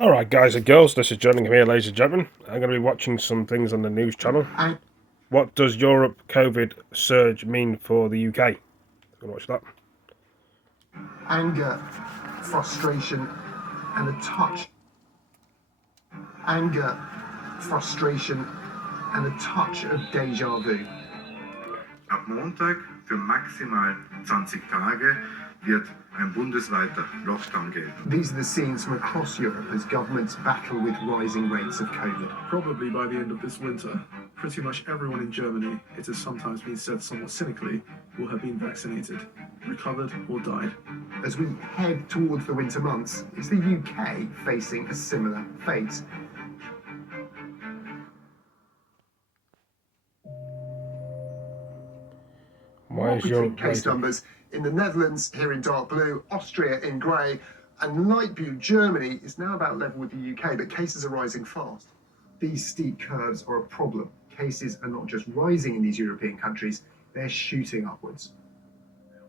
Alright guys and girls, this is Jerningham here, ladies and gentlemen. I'm going to be watching some things on the news channel. What does Europe COVID surge mean for the UK? I'm going to watch that. Anger, frustration and a touch. Anger, frustration and a touch of deja vu. Ab Montag für maximal 20 Tage wird ein bundesweiter Lockdown gelten. These are the scenes from across Europe as governments battle with rising rates of COVID. Probably by the end of this winter, pretty much everyone in Germany, it has sometimes been said somewhat cynically, will have been vaccinated, recovered or died. As we head towards the winter months, is the UK facing a similar fate? Why is Europe case numbers in the Netherlands here in dark blue, Austria in grey, and light blue Germany is now about level with the UK, but cases are rising fast. These steep curves are a problem. Cases are not just rising in these European countries, they're shooting upwards.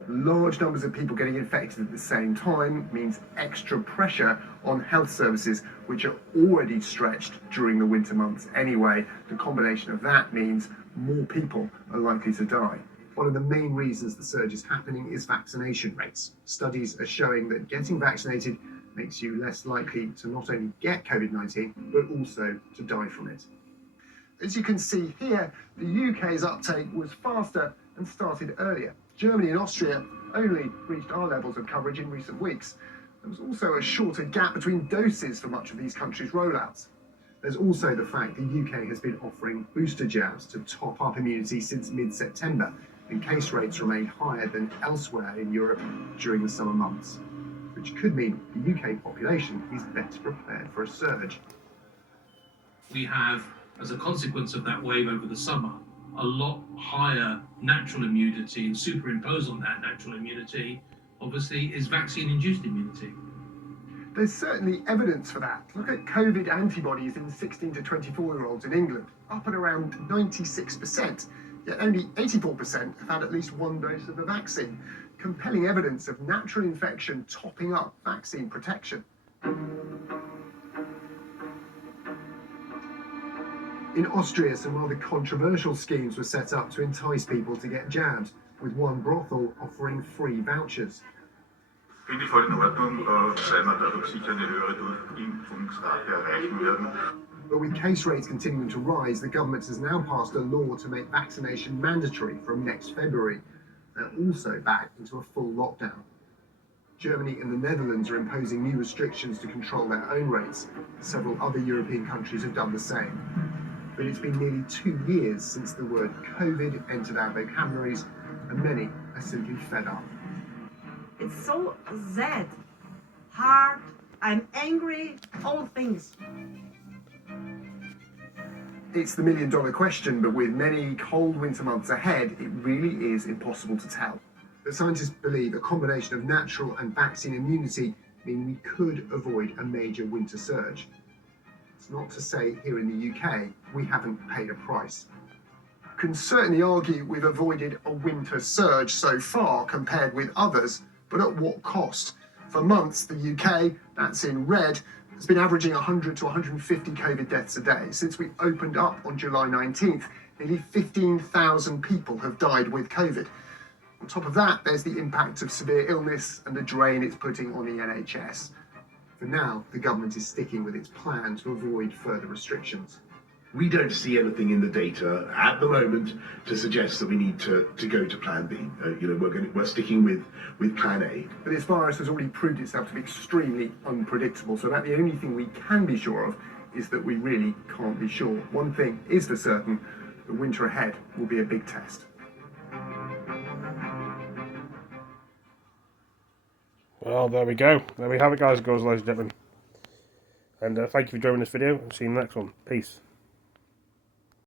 Large numbers of people getting infected at the same time means extra pressure on health services, which are already stretched during the winter months anyway. The combination of that means more people are likely to die. One of the main reasons the surge is happening is vaccination rates. Studies are showing that getting vaccinated makes you less likely to not only get COVID-19, but also to die from it. As you can see here, the UK's uptake was faster and started earlier. Germany and Austria only reached our levels of coverage in recent weeks. There was also a shorter gap between doses for much of these countries' rollouts. There's also the fact the UK has been offering booster jabs to top up immunity since mid-September, and case rates remain higher than elsewhere in Europe during the summer months, which could mean the UK population is better prepared for a surge. We have, as a consequence of that wave over the summer, a lot higher natural immunity, and superimposed on that natural immunity, obviously, is vaccine-induced immunity. There's certainly evidence for that. Look at COVID antibodies in 16 to 24-year-olds in England, up at around 96%. Yet only 84% have had at least one dose of the vaccine. Compelling evidence of natural infection topping up vaccine protection. In Austria, some rather controversial schemes were set up to entice people to get jabbed, with one brothel offering free vouchers. Finde ich voll in Ordnung, weil wir dadurch sicher eine höhere Durchimpfungsrate erreichen werden. But with case rates continuing to rise, the government has now passed a law to make vaccination mandatory from next February. They're also back into a full lockdown. Germany and the Netherlands are imposing new restrictions to control their own rates. Several other European countries have done the same. But it's been nearly 2 years since the word COVID entered our vocabularies, and many are simply fed up. It's so sad, hard, I'm angry, all things. It's the million-dollar question, but with many cold winter months ahead, it really is impossible to tell. But scientists believe a combination of natural and vaccine immunity mean we could avoid a major winter surge. It's not to say here in the UK we haven't paid a price. You can certainly argue we've avoided a winter surge so far compared with others, but at what cost? For months, the UK, that's in red, has been averaging 100 to 150 COVID deaths a day. Since we opened up on July 19th, nearly 15,000 people have died with COVID. On top of that, there's the impact of severe illness and the drain it's putting on the NHS. For now, the government is sticking with its plan to avoid further restrictions. We don't see anything in the data at the moment to suggest that we need to go to Plan B. We're sticking with Plan A. But this virus has already proved itself to be extremely unpredictable, so about the only thing we can be sure of is that we really can't be sure. One thing is for certain, the winter ahead will be a big test. Well, there we go. There we have it, guys and girls, ladies and gentlemen. And thank you for joining this video. See you in the next one. Peace.